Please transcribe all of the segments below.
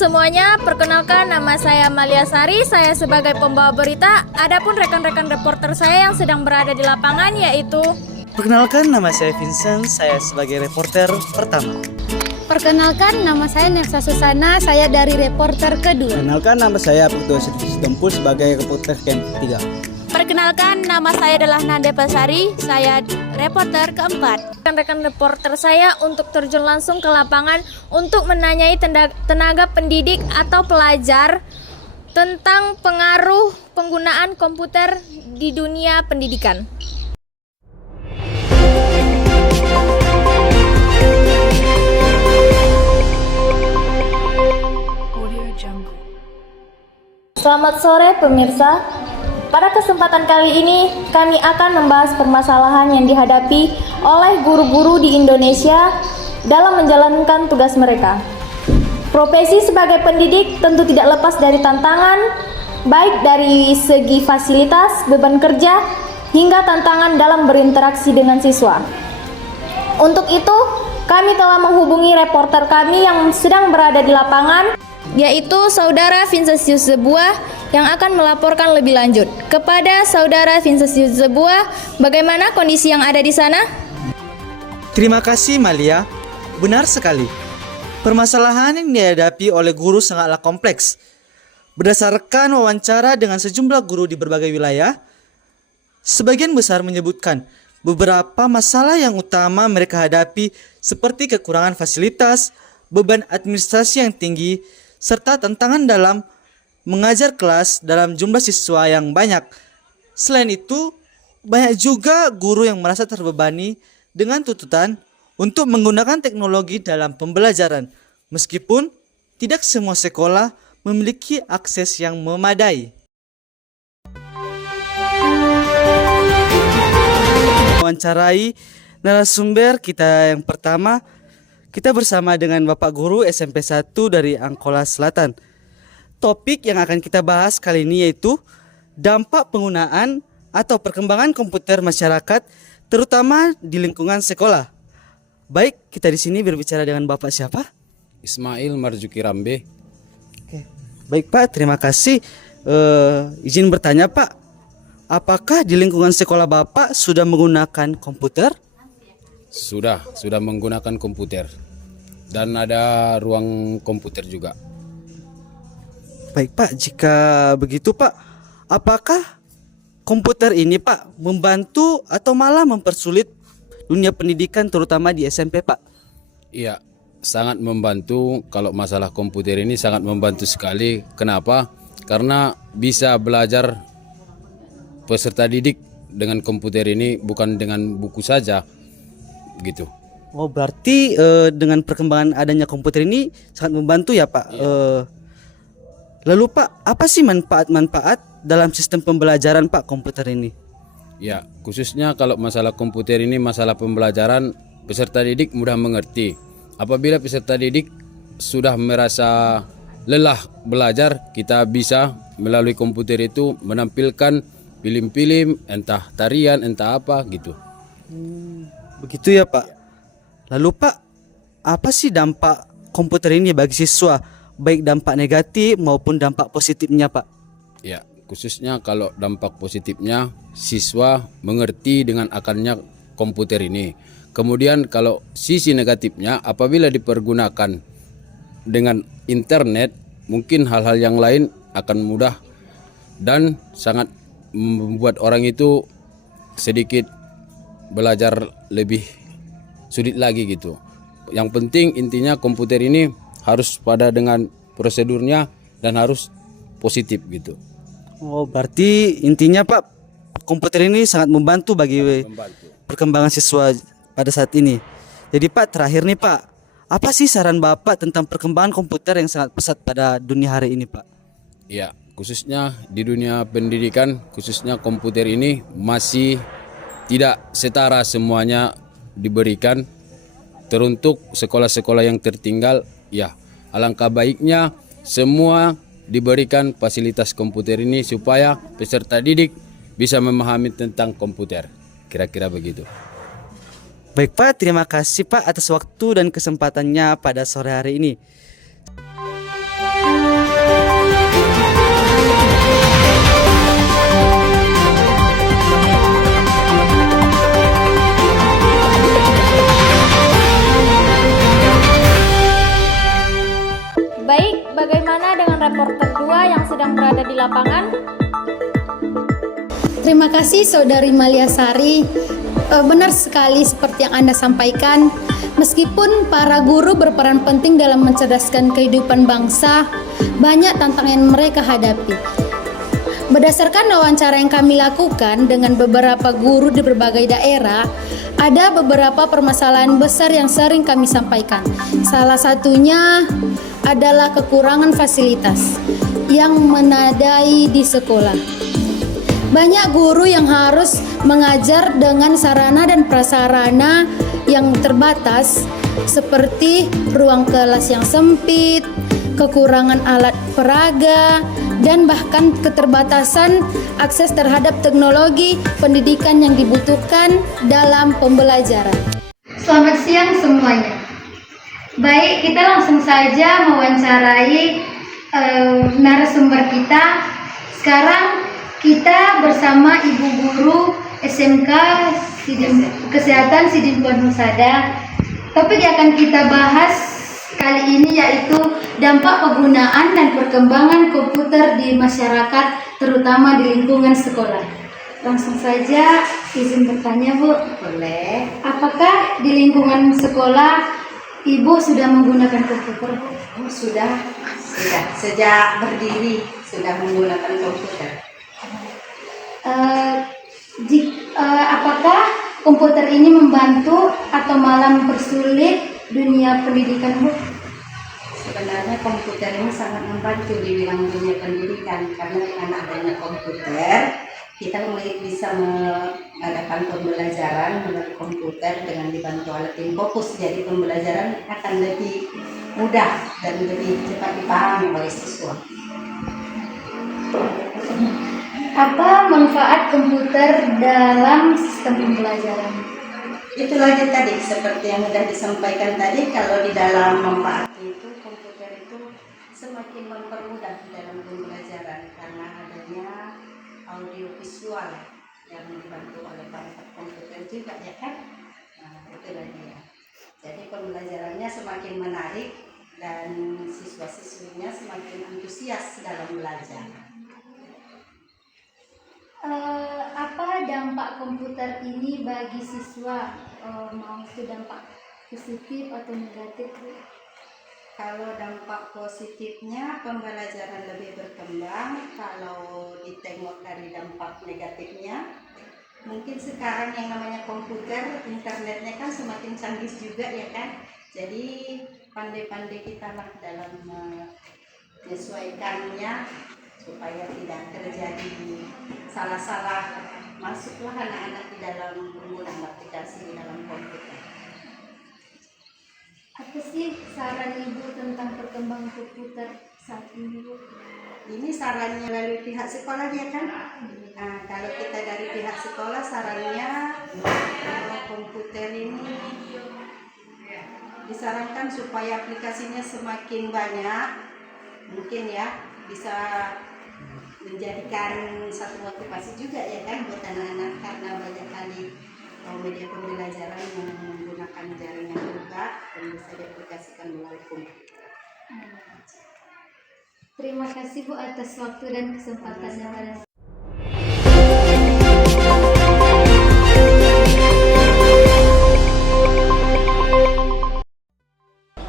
semuanya, perkenalkan nama saya Malia Sari, saya sebagai pembawa berita. Adapun rekan-rekan reporter saya yang sedang berada di lapangan yaitu... Perkenalkan nama saya Vincent, saya sebagai reporter pertama. Perkenalkan nama saya Nersa Susana, saya dari reporter kedua. Perkenalkan nama saya Putu Sitompul sebagai reporter camp 3. Perkenalkan, nama saya adalah Nanda Pasari, saya reporter keempat. Rekan-rekan reporter saya untuk terjun langsung ke lapangan untuk menanyai tenaga pendidik atau pelajar tentang pengaruh penggunaan komputer di dunia pendidikan. Selamat sore pemirsa. Pada kesempatan kali ini, kami akan membahas permasalahan yang dihadapi oleh guru-guru di Indonesia dalam menjalankan tugas mereka. Profesi sebagai pendidik tentu tidak lepas dari tantangan, baik dari segi fasilitas, beban kerja, hingga tantangan dalam berinteraksi dengan siswa. Untuk itu, kami telah menghubungi reporter kami yang sedang berada di lapangan, yaitu Saudara Vincentius Zebua yang akan melaporkan lebih lanjut. Kepada Saudara Vincentius Zebua, bagaimana kondisi yang ada di sana? Terima kasih Malia, benar sekali. Permasalahan yang dihadapi oleh guru sangatlah kompleks. Berdasarkan wawancara dengan sejumlah guru di berbagai wilayah, sebagian besar menyebutkan beberapa masalah yang utama mereka hadapi seperti kekurangan fasilitas, beban administrasi yang tinggi, serta tantangan dalam mengajar kelas dalam jumlah siswa yang banyak. Selain itu, banyak juga guru yang merasa terbebani dengan tuntutan untuk menggunakan teknologi dalam pembelajaran, meskipun tidak semua sekolah memiliki akses yang memadai. Wawancarai narasumber kita yang pertama, kita bersama dengan Bapak Guru SMP 1 dari Angkola Selatan. Topik yang akan kita bahas kali ini yaitu dampak penggunaan atau perkembangan komputer masyarakat, terutama di lingkungan sekolah. Baik, kita di sini berbicara dengan Bapak siapa? Ismail Marzuki Rambe. Oke. Baik Pak, terima kasih. Izin bertanya Pak, apakah di lingkungan sekolah Bapak sudah menggunakan komputer? Sudah menggunakan komputer dan ada ruang komputer juga. Baik Pak, jika begitu Pak, apakah komputer ini Pak membantu atau malah mempersulit dunia pendidikan terutama di SMP Pak? Iya, sangat membantu. Kalau masalah komputer ini sangat membantu sekali. Kenapa? Karena bisa belajar peserta didik dengan komputer ini, bukan dengan buku saja gitu. Oh, berarti dengan perkembangan adanya komputer ini sangat membantu ya Pak. Iya. Lalu Pak, apa sih manfaat-manfaat dalam sistem pembelajaran Pak komputer ini? Ya, khususnya kalau masalah komputer ini, masalah pembelajaran, peserta didik mudah mengerti. Apabila peserta didik sudah merasa lelah belajar, kita bisa melalui komputer itu menampilkan film-film, entah tarian, entah apa gitu. Begitu ya Pak. Lalu Pak, apa sih dampak komputer ini bagi siswa? Baik dampak negatif maupun dampak positifnya Pak? Ya, khususnya kalau dampak positifnya, siswa mengerti dengan akannya komputer ini. Kemudian kalau sisi negatifnya, apabila dipergunakan dengan internet, mungkin hal-hal yang lain akan mudah dan sangat membuat orang itu sedikit belajar lebih sulit lagi gitu. Yang penting intinya komputer ini harus pada dengan prosedurnya dan harus positif gitu. Oh, berarti intinya Pak, komputer ini sangat membantu bagi perkembangan siswa pada saat ini. Jadi Pak, terakhir nih Pak, apa sih saran Bapak tentang perkembangan komputer yang sangat pesat pada dunia hari ini Pak? Ya, khususnya di dunia pendidikan, khususnya komputer ini masih tidak setara semuanya diberikan. Teruntuk sekolah-sekolah yang tertinggal, ya alangkah baiknya semua diberikan fasilitas komputer ini supaya peserta didik bisa memahami tentang komputer. Kira-kira begitu. Baik Pak, terima kasih Pak atas waktu dan kesempatannya pada sore hari ini. reporter 2 yang sedang berada di lapangan. Terima kasih Saudari Maliasari. Benar sekali seperti yang Anda sampaikan. Meskipun para guru berperan penting dalam mencerdaskan kehidupan bangsa, banyak tantangan yang mereka hadapi. Berdasarkan wawancara yang kami lakukan dengan beberapa guru di berbagai daerah, ada beberapa permasalahan besar yang sering kami sampaikan. Salah satunya adalah kekurangan fasilitas yang menadai di sekolah. Banyak guru yang harus mengajar dengan sarana dan prasarana yang terbatas, seperti ruang kelas yang sempit, kekurangan alat peraga, dan bahkan keterbatasan akses terhadap teknologi pendidikan yang dibutuhkan dalam pembelajaran. Selamat siang semuanya. Baik, kita langsung saja mewawancarai narasumber kita. Sekarang kita bersama Ibu Guru SMK Kesehatan Sidimpuan Husada. Topik yang akan kita bahas kali ini yaitu dampak penggunaan dan perkembangan komputer di masyarakat, terutama di lingkungan sekolah. Langsung saja izin bertanya, Bu. Boleh. Apakah di lingkungan sekolah Ibu sudah menggunakan komputer, Bu? Oh, sudah. Sejak berdiri sudah menggunakan komputer. Apakah komputer ini membantu atau malah mempersulit dunia pendidikan, Bu? Sebenarnya komputer ini sangat membantu di bidang dunia pendidikan, karena dengan adanya komputer kita bisa mengadakan pembelajaran melalui komputer dengan dibantu alat infocus. Jadi pembelajaran akan lebih mudah dan lebih cepat dipahami oleh siswa. Apa manfaat komputer dalam sistem pembelajaran? Itu lagi tadi seperti yang sudah disampaikan tadi, kalau di dalam manfaat itu komputer itu semakin mempermudah dalam pembelajaran karena adanya audio visual yang dibantu oleh perangkat komputer juga, ya kan? Nah, itulah dia. Jadi pembelajarannya semakin menarik dan siswa-siswinya semakin antusias dalam belajar. Apa dampak komputer ini bagi siswa? Mau itu dampak positif atau negatif? Kalau dampak positifnya pembelajaran lebih berkembang. Kalau ditengok dari dampak negatifnya, mungkin sekarang yang namanya komputer, internetnya kan semakin canggih juga, ya kan? Jadi pandai-pandai kita lah dalam menyesuaikannya supaya tidak terjadi salah-salah masuklah anak-anak di dalam penggunaan aplikasi di dalam komputer. Apa sih saran Ibu tentang perkembangan komputer saat ini, Bu? Ini sarannya melalui pihak sekolah, ya kan? Nah, kalau kita dari pihak sekolah sarannya komputer ini disarankan supaya aplikasinya semakin banyak, mungkin ya bisa menjadikan satu motivasi juga, ya kan, buat anak-anak, karena banyak kali media pembelajaran yang menggunakan jaringan juga dan bisa diaplikasikan melalui komputer. Terima kasih, Bu, atas waktu dan kesempatannya pada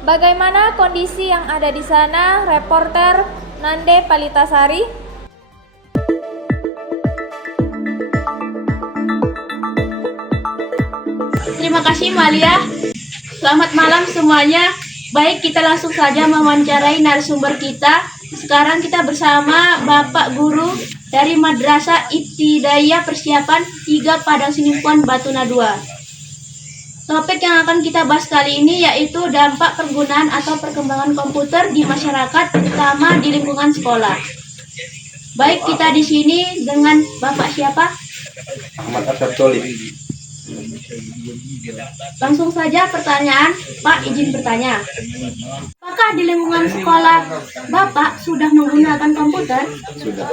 Bagaimana kondisi yang ada di sana, reporter Nande Palitasari? Terima kasih Malia. Selamat malam semuanya. Baik, kita langsung saja mewawancarai narasumber kita. Sekarang kita bersama Bapak Guru dari Madrasah Ibtidaiyah Persiapan 3 Padang Sidimpuan Batuna 2. Topik yang akan kita bahas kali ini yaitu dampak penggunaan atau perkembangan komputer di masyarakat, terutama di lingkungan sekolah. Baik, kita di sini dengan Bapak siapa? Ahmad Atatoli. Langsung saja pertanyaan, Pak, izin bertanya. Apakah di lingkungan sekolah Bapak sudah menggunakan komputer? Sudah.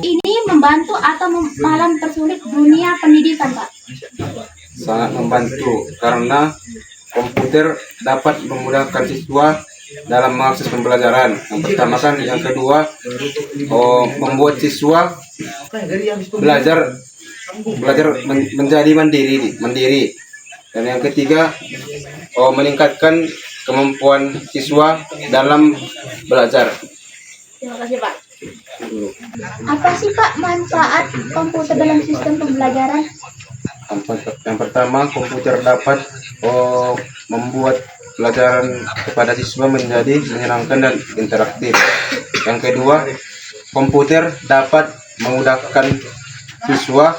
Ini membantu atau malah mempersulit dunia pendidikan, Pak? Sangat membantu karena komputer dapat memudahkan siswa dalam mengakses pembelajaran. Yang pertama kan, yang kedua membuat siswa belajar menjadi mandiri. Dan yang ketiga meningkatkan kemampuan siswa dalam belajar. Terima kasih Pak. Apa sih Pak manfaat komputer dalam sistem pembelajaran? Yang pertama, komputer dapat membuat pelajaran kepada siswa menjadi menyenangkan dan interaktif. Yang kedua, komputer dapat memudahkan siswa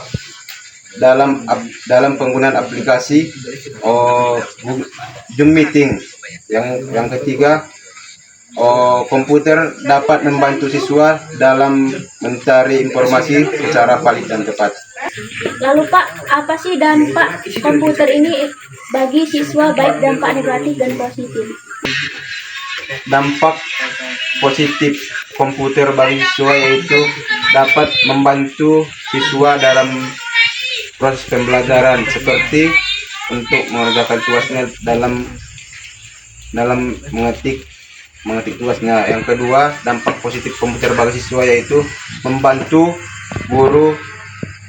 dalam penggunaan aplikasi Zoom meeting. Yang ketiga, komputer dapat membantu siswa dalam mencari informasi secara valid dan tepat. Lalu Pak, apa sih dampak komputer ini bagi siswa, baik dampak negatif dan positif? Dampak positif komputer bagi siswa yaitu dapat membantu siswa dalam proses pembelajaran, seperti untuk mengerjakan tugasnya dalam mengetik tugasnya. Yang kedua, dampak positif komputer bagi siswa yaitu membantu guru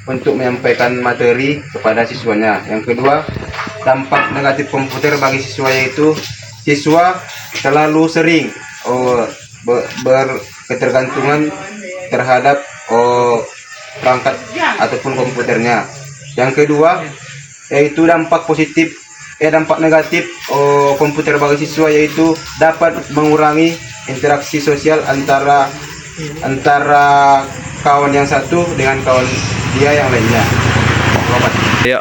untuk menyampaikan materi kepada siswanya. Yang kedua, dampak negatif komputer bagi siswa yaitu siswa terlalu sering berketergantungan terhadap perangkat ataupun komputernya. Yang kedua, yaitu dampak negatif komputer bagi siswa yaitu dapat mengurangi interaksi sosial antara kawan yang satu dengan kawan dia yang lainnya. Ya.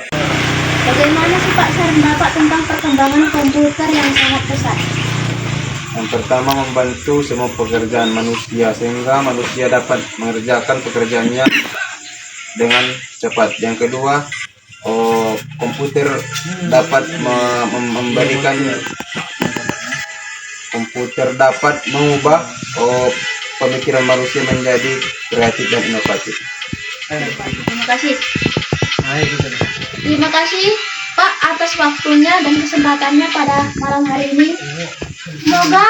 Bagaimana sih Pak saran Bapak tentang perkembangan komputer yang sangat pesat? Yang pertama, membantu semua pekerjaan manusia sehingga manusia dapat mengerjakan pekerjaannya dengan cepat. Yang kedua, komputer dapat mengubah pemikiran manusia menjadi kreatif dan inovatif. Terima kasih. Terima kasih Pak atas waktunya dan kesempatannya pada malam hari ini. Semoga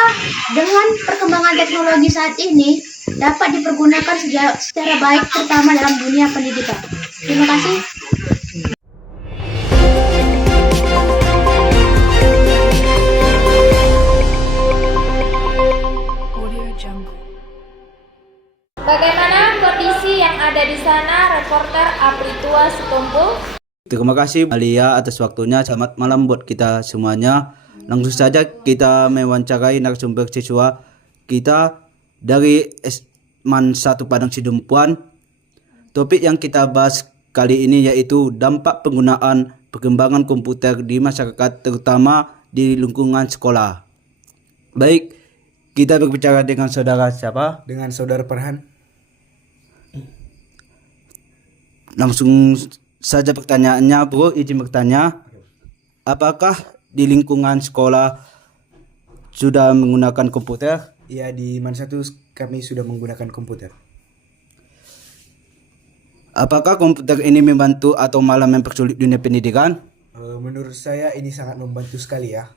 dengan perkembangan teknologi saat ini dapat dipergunakan secara baik, terutama dalam dunia pendidikan. Terima kasih. Bagaimana kondisi yang ada di sana, reporter Apritua Sitompul? Terima kasih Malia atas waktunya. Selamat malam buat kita semuanya. Langsung saja kita mewawancarai narasumber siswa kita dari Man 1 Padang Sidempuan. Topik yang kita bahas kali ini yaitu dampak penggunaan perkembangan komputer di masyarakat, terutama di lingkungan sekolah. Baik, kita berbicara dengan saudara siapa? Dengan saudara Farhan. Langsung saja pertanyaannya, bro. Izin bertanya, apakah di lingkungan sekolah sudah menggunakan komputer? Ya, di Man 1 kami sudah menggunakan komputer. Apakah komputer ini membantu atau malah mempersulit dunia pendidikan? Menurut saya ini sangat membantu sekali ya.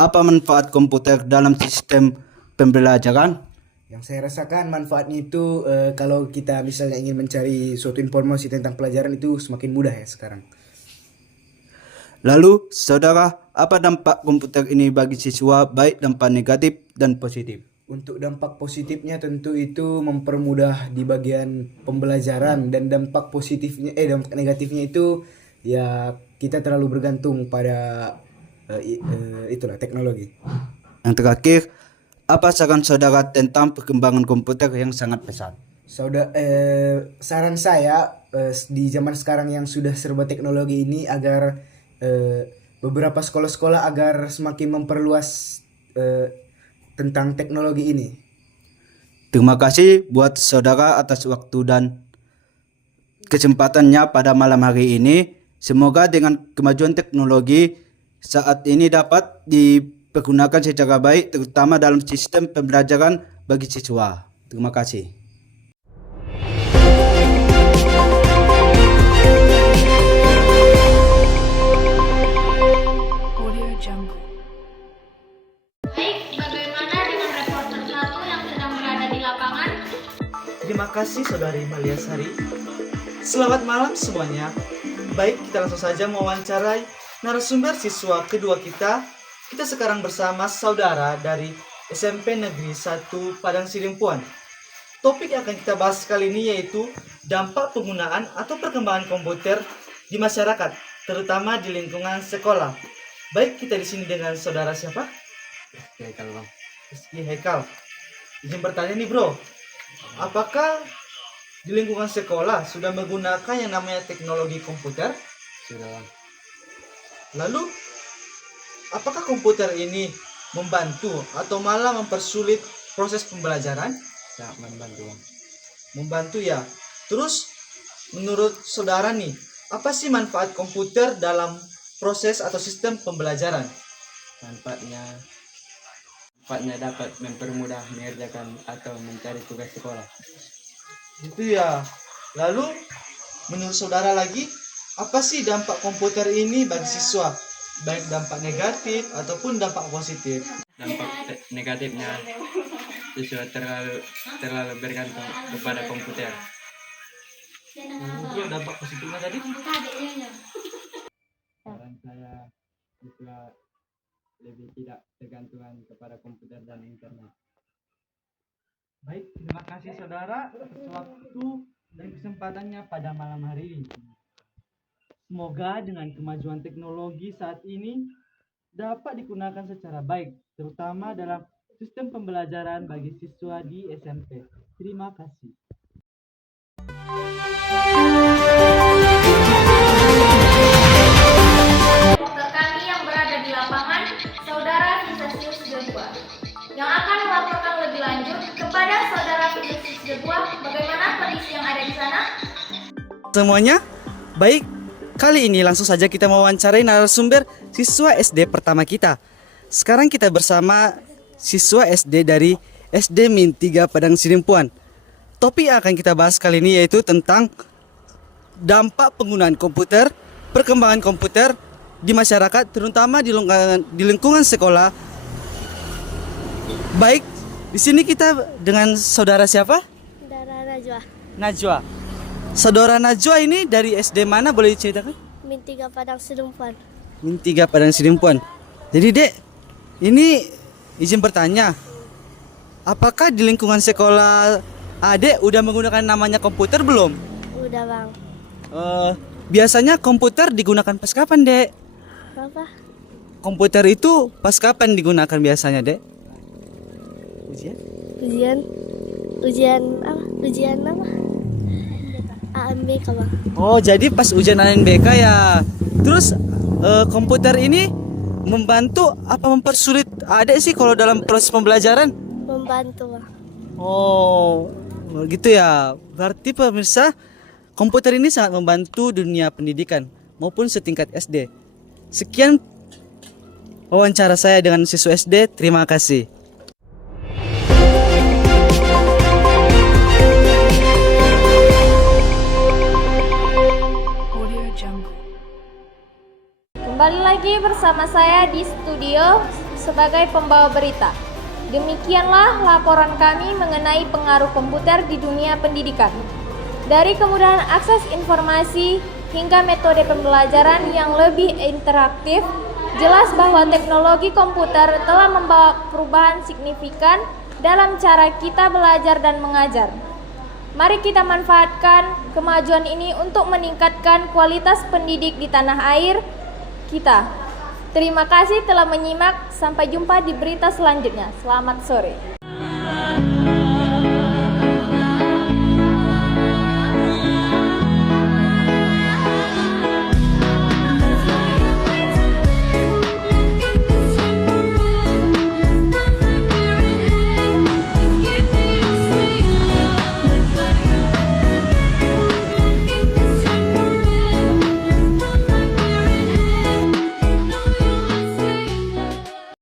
Apa manfaat komputer dalam sistem pembelajaran? Yang saya rasakan manfaatnya itu kalau kita misalnya ingin mencari suatu informasi tentang pelajaran itu semakin mudah ya sekarang. Lalu, saudara, apa dampak komputer ini bagi siswa, baik dampak negatif dan positif? Untuk dampak positifnya tentu itu mempermudah di bagian pembelajaran, dan dampak negatifnya itu ya kita terlalu bergantung pada itulah teknologi. Yang terakhir, apa saran saudara tentang perkembangan komputer yang sangat pesat? Saran saya di zaman sekarang yang sudah serba teknologi ini agar beberapa sekolah-sekolah agar semakin memperluas tentang teknologi ini. Terima kasih buat saudara atas waktu dan kesempatannya pada malam hari ini. Semoga dengan kemajuan teknologi saat ini dapat dipergunakan secara baik, terutama dalam sistem pembelajaran bagi siswa. Terima kasih. Terima kasih Saudari Malia Sari. Selamat malam semuanya. Baik, kita langsung saja mewawancarai narasumber siswa kedua kita. Kita sekarang bersama saudara dari SMP Negeri 1 Padang Sidimpuan. Topik yang akan kita bahas kali ini yaitu dampak penggunaan atau perkembangan komputer di masyarakat, terutama di lingkungan sekolah. Baik, kita di sini dengan saudara siapa? Haikal, Bang. Rizky Haikal. Izin bertanya nih bro, apakah di lingkungan sekolah sudah menggunakan yang namanya teknologi komputer? Sudah, Bang. Lalu, apakah komputer ini membantu atau malah mempersulit proses pembelajaran? Sangat membantu, Bang. Membantu ya. Terus, menurut saudara nih, apa sih manfaat komputer dalam proses atau sistem pembelajaran? Manfaatnya dapat mempermudah mengerjakan atau mencari tugas sekolah. Itu ya. Lalu, menurut saudara lagi, apa sih dampak komputer ini bagi siswa? Baik dampak negatif ataupun dampak positif. Dampak negatifnya siswa terlalu bergantung kepada komputer. Bro, dampak positifnya tadi? Saran saya siswa lebih tidak tergantungan kepada komputer dan internet. Baik, terima kasih saudara atas waktu dan kesempatannya pada malam hari ini. Semoga dengan kemajuan teknologi saat ini dapat digunakan secara baik, terutama dalam sistem pembelajaran bagi siswa di SMP. Terima kasih. Reporter kami yang berada di lapangan, Saudara Vincentius Dedua, yang akan melaporkan lebih lanjut kepada Saudara Vincentius Dedua bagaimana kondisi yang ada di sana. Semuanya, baik. Kali ini langsung saja kita mewawancarai narasumber siswa SD pertama kita. Sekarang kita bersama siswa SD dari SD Min 3 Padang Sidimpuan. Topik yang akan kita bahas kali ini yaitu tentang dampak penggunaan komputer, perkembangan komputer di masyarakat, terutama di lingkungan sekolah. Baik, di sini kita dengan saudara siapa? Saudara Najwa, Najwa. Saudara Najwa ini dari SD mana, boleh diceritakan? Min 3 Padang Sidimpuan. Min 3 Padang Sidimpuan. Jadi dek, ini izin bertanya, apakah di lingkungan sekolah adek udah menggunakan namanya komputer belum? Udah, Bang. Biasanya komputer digunakan pas kapan dek? Apa? Komputer itu pas kapan digunakan biasanya dek? Ujian? Ujian apa? Ujian apa? AMBK, Bang. Oh, jadi pas ujian ANBK ya. Terus komputer ini membantu apa mempersulit adek sih kalau dalam proses pembelajaran? Membantu, Bang. Oh, gitu ya. Berarti pemirsa, komputer ini sangat membantu dunia pendidikan maupun setingkat SD. Sekian wawancara saya dengan siswa SD. Terima kasih. Kembali lagi bersama saya di studio sebagai pembawa berita. Demikianlah laporan kami mengenai pengaruh komputer di dunia pendidikan. Dari kemudahan akses informasi hingga metode pembelajaran yang lebih interaktif, jelas bahwa teknologi komputer telah membawa perubahan signifikan dalam cara kita belajar dan mengajar. Mari kita manfaatkan kemajuan ini untuk meningkatkan kualitas pendidik di tanah air kita. Terima kasih telah menyimak. Sampai jumpa di berita selanjutnya. Selamat sore.